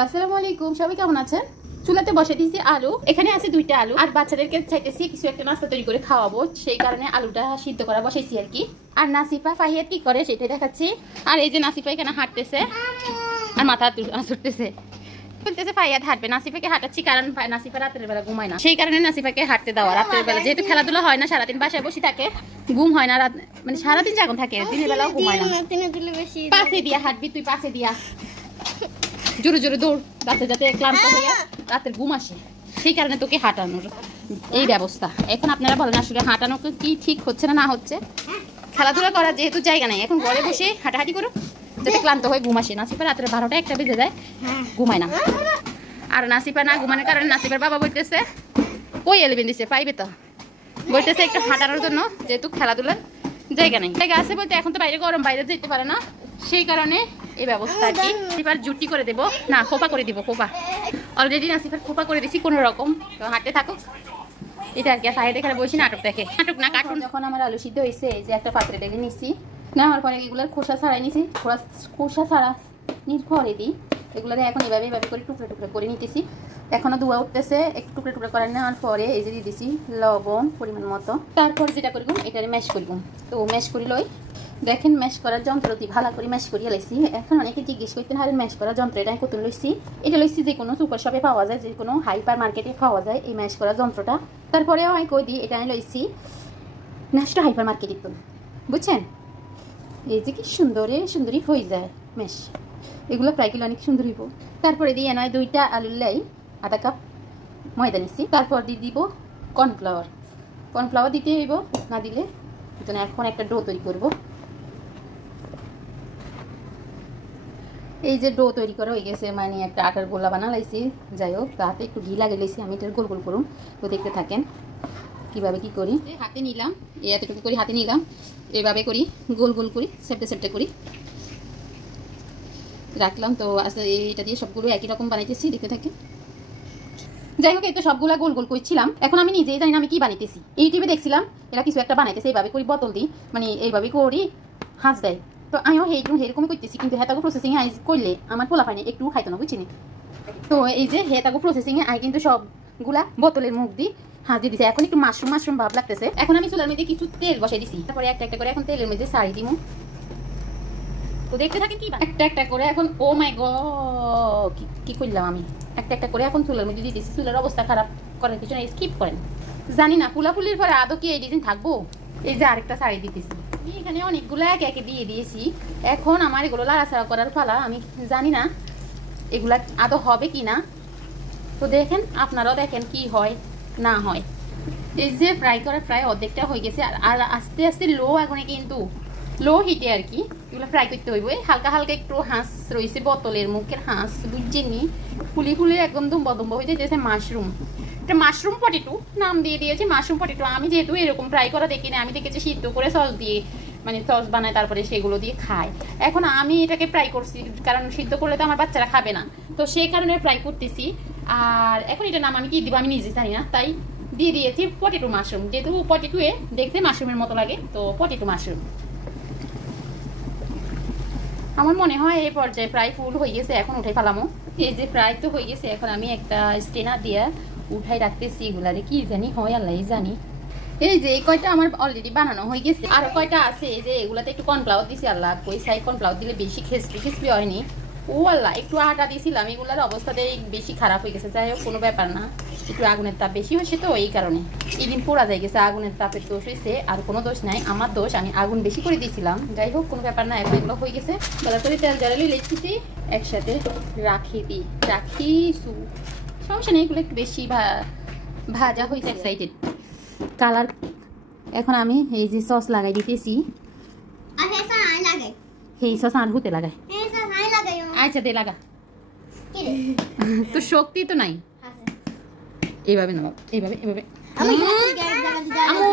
Hello আসসালামু আলাইকুম, সবাই কেমন আছেন? চুলাতে বসে দিয়েছি আলু, এখানে আছে 2টা আলু আর বাচ্চাদেরকে চাইতেছি কিছু একটা নাস্তা তৈরি করে খাওয়াবো, সেই কারণে আলুটা সিদ্ধ করা বসাইছি আর কি। আর নাসিফা ফাহিয়াত কি করে সেটাই দেখাচ্ছি। আর এই যে নাসিফা এখানে হাঁটতেছে আর মাথা ছুটতেছে, বলতেছে ফাহিয়াত হাঁটবে। নাসিফাকে হাঁটাচ্ছি কারণ নাসিফা রাতের বেলা ঘুমায় না, সেই কারণে নাসিফাকে হাঁটতে দেওয়া। রাতের বেলা যেহেতু খেলাধুলা হয় না, সারাদিন বাসায় বসে থাকে, ঘুম হয় না, রাত মানে সারাদিন জাগন থাকে, দিনের বেলাও ঘুমায় না। পাশে দিয়া হাঁটবি তুই, পাশে দিয়া জোরে জোরে দৌড়, রাতে যাতে ক্লান্ত হইয়া রাতের ঘুম আসে, সেই কারণে তোকে হাঁটানোর এই ব্যবস্থা। এখন আপনারা বলেন আসলে হাঁটানো কি ঠিক হচ্ছে না হচ্ছে? খেলাধুলা করার যেহেতু জায়গা নাই, এখন ঘরে বসে হাঁটাহাঁটি করো যাতে ক্লান্ত হয়ে ঘুম আসে। নাসিফা রাতের 12টা 1টা বেজে যায়, ঘুমায় না। আর নাসিফা না ঘুমানোর কারণে নাসিফার বাবা বলতেছে কই এলেবেন দিছে পাইবে তো, বলতেছে একটু হাঁটানোর জন্য, যেহেতু খেলাধুলার জায়গা নেই। জায়গা আছে বলতে এখন তো বাইরে গরম, বাইরে যেতে পারে না, সেই কারণে এই ব্যবস্থা আর কি। নাসিফার জুটি করে দেবো না, খোপা করে দিব, খোপা অলরেডি নাসিফার খোপা করে দিছি কোনো রকম, তো হাঁটতে থাকুক এটা আর কি। সাইড এখানে বসে নাটক দেখে, নাটক না কার্টুন। যখন আমার আলু সিদ্ধ হয়েছে, এই যে একটা পাত্রে ঢেলে নিচ্ছি, নেওয়ার পরে এগুলোর খোসা ছাড়াই নিছি, খোসা ছাড়া নির্ভরে দিই এগুলোরে। এখন এভাবে করে টুকরো টুকরো করে নিতেছি, এখনো ধোয়া উঠতেছে। একটু টুকরো টুকরো করে নেওয়ার পরে এই যে দিয়ে দিছি লবণ পরিমাণ মতো। তারপর যেটা করব এটারে ম্যাশ করব, তো ম্যাশ করি লই। দেখেন ম্যাশ করার যন্ত্র দিয়ে ভালো করে ম্যাশ করিয়া লাইছি। এখন অনেকে জিজ্ঞেস করতেন হারে ম্যাশ করার যন্ত্র এটা কত লইছি। এটা লইছি যে কোনো সুপার শপে পাওয়া যায়, যে কোনো হাইপার মার্কেটে পাওয়া যায় এই ম্যাশ করার যন্ত্রটা। তারপরে আমি কই দিই এটা আমি লইছি ন্যাশনাল হাইপার মার্কেটে, তো বুঝছেন এই যে কি সুন্দরী হয়ে যায় ম্যাশ, এগুলো প্রায় কিলো অনেক সুন্দর হইব। তারপরে দিয়ে নয় 2টা আলুর লাই আধা কাপ ময়দা নিচ্ছি। তারপর দিয়ে দিব কর্নফ্লাওয়ার দিতে হইব, না দিলে এখন একটা ডো তৈরি করব। এই যে ডো তৈরি করা হয়ে গেছে, মানে একটা আটার গোলা বানা লাইছি। যাই হোক, তাতে একটু ঘি লাগিয়ে লাইছি আমি, এটার গোল গোল করুন, তো দেখতে থাকেন কিভাবে কি করি। হাতে নিলাম, এতটুকু করে হাতে নিলাম, এভাবে করি গোল গোল করি, সেপটে করি রাখলাম। তো আস্তে এইটা দিয়ে সবগুলো একই রকম বানাইতেছি, দেখতে থাকেন। যাই হোক, এই তো সবগুলা গোল গোল করছিলাম। এখন আমি নিজেই জানি না আমি কি বানাইতেছি, ইউটিউবে দেখছিলাম এরা কিছু একটা বানাইতেছে, এইভাবে করি বোতল দিই, মানে এইভাবে করি হাঁস দেয়। তো আমিও সেরকমই করতেছি, কিন্তু হেতাগো প্রসেসিং এ করলে আমার পোলা পায়নি, একটু খাইতো না, বুঝছিনি। তো এই যে হেতাগো প্রসেসিং এ কিন্তু সবগুলা বোতলের মুখ দিই হাঁস দিয়ে দিছে। এখন একটু মাশরুম ভাব লাগতেছে। এখন আমি চুলার মধ্যে কিছু তেল বসাই দিছি, তারপরে একটা একটা করে এখন তেলের মধ্যে ছাড়ি দিমু। তো দেখতে থাকেন কি একটা একটা করে। এখন ও মাই গড কি করলাম আমি, একটা একটা করে এখন চুলার মধ্যে দিয়ে দিচ্ছি। চুলার অবস্থা খারাপ করার কিছু না, স্কিপ করেন। জানি না ফুলাফুলির পরে আদৌ কি এই ডিজাইন থাকবো। এই যে আরেকটা শাড়ি দিতেছি, এখানে অনেকগুলো একে একে দিয়ে দিয়েছি। এখন আমার এগুলো লাড়াছাড়া করার পালা, আমি জানি না এগুলা আদৌ হবে কি না। তো দেখেন, আপনারাও দেখেন কি হয় না হয়। এই যে ফ্রাই অর্ধেকটা হয়ে গেছে, আর আস্তে আস্তে লো আগুনে, কিন্তু লো হিটে আর কি এগুলো ফ্রাই করতে হইব। হালকা হালকা একটু হাঁস রয়েছে, বোতলের মুখের হাঁস, বুঝছেনি, ফুলি একদম দুম্বা হয়ে যেতেছে। মাশরুম পটেটো নাম দিয়ে দিয়েছে, মাশরুম পটেটো। আমি যেহেতু এরকম ফ্রাই করা দেখি না, আমি দেখেছি সিদ্ধ করে সস দিয়ে, মানে সস বানায় তারপরে সেগুলো দিয়ে খায়। এখন আমি এটাকে ফ্রাই করছি কারণ সিদ্ধ করলে তো আমার বাচ্চারা খাবে না, তো সেই কারণে ফ্রাই করতেছি। আর এখন এটার নাম আমি কি দিব আমি নিজে জানি না, তাই দিয়ে দিয়েছি পটেটো মাশরুম, যেহেতু পটেটোয়ে দেখতে মাশরুমের মতো লাগে, তো পটেটো মাশরুম। আমার মনে হয় এই পর্যায়ে প্রায় ফুল হয়ে গেছে, এখন উঠাই ফেলামো। এই যে প্রায় তো হয়ে গেছে, এখন আমি একটা স্টেনার দিয়ে উঠাই রাখতেছি। এগুলারে কি জানি হয় আল্লাহ জানি। এই যে এই কয়টা আমার অলরেডি বানানো হয়ে গেছে, আরো কয়টা আছে। এই যে এগুলাতে একটু কর্নফ্লাওয়ার দিছি, আল্লাহ কই সাই কর্নফ্লাওয়ার দিলে বেশি খেসপি হয়নি। ও আল্লাহ, একটু আটা দিয়েছিলাম, এগুলার অবস্থাতে বেশি খারাপ হয়ে গেছে। যাই হোক, কোনো ব্যাপার না, একটু আগুনের তাপ বেশি হয়েছে তো এই কারণে এদিন পোড়া যায় গেছে। আগুনের তাপের দোষ হয়েছে, আর কোনো দোষ নাই, আমার দোষ, আমি আগুন বেশি করে দিয়েছিলাম। যাই হোক, কোনো ব্যাপার না, এখন এগুলো হয়ে গেছে। তারপরে করে তেল জ্বালালি লেগেছি, একসাথে রাখি সমস্যা নেই, এগুলো একটু বেশি ভাজা হয়েছে। Excited colour. এখন আমি এই যে সস লাগাই দিতেছি, এই সস আর হতে লাগাই। আচ্ছা দে লাগা, তো শক্তি তো নাই। এইভাবে না, এইভাবে আমি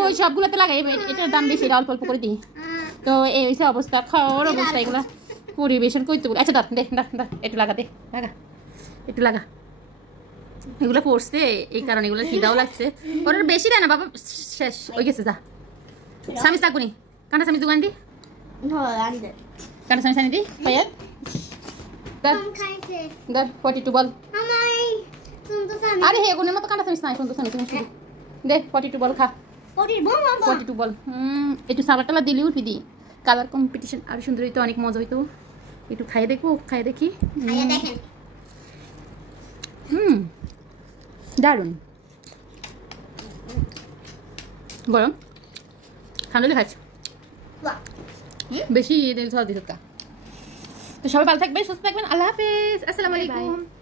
ওই সবগুলোতে লাগাই, এটার দাম বেশি, অল্প অল্প করে দিই। তো এই হয়েছে অবস্থা, খাওয়ার অবস্থা। এগুলো পরিবেশন করতে বলি। আচ্ছা একটু একটু লাগা। এগুলো পড়ছে এই কারণে, এগুলো খিদাও লাগছে। ওর বেশি দেয় না বাবা, শেষ হয়ে গেছে। যা সামিস থাকবনি, কাঁটা সামিস দোকান দি, কাঁটা সামিস আনি দি। ধর 42 বল আরে হে গুনের মতো কাঁটা চামিস না সুন্দর চামিস তুমি শুধু দে 42 বল খা 42 বল একটু সাবার টালা দিলি উঠবি দি কালার কম্পিটিশন আর সুন্দর হইতো অনেক মজা হইতো একটু খাইয়ে দেখবো খাইয়ে দেখি দারুন গরম ঠান্ডা খাচ্ছ বেশি দিন সহজ দিত তো সবাই ভালো থাকবেন সুস্থ থাকবেন আল্লাহ হাফেজ আসসালামু আলাইকুম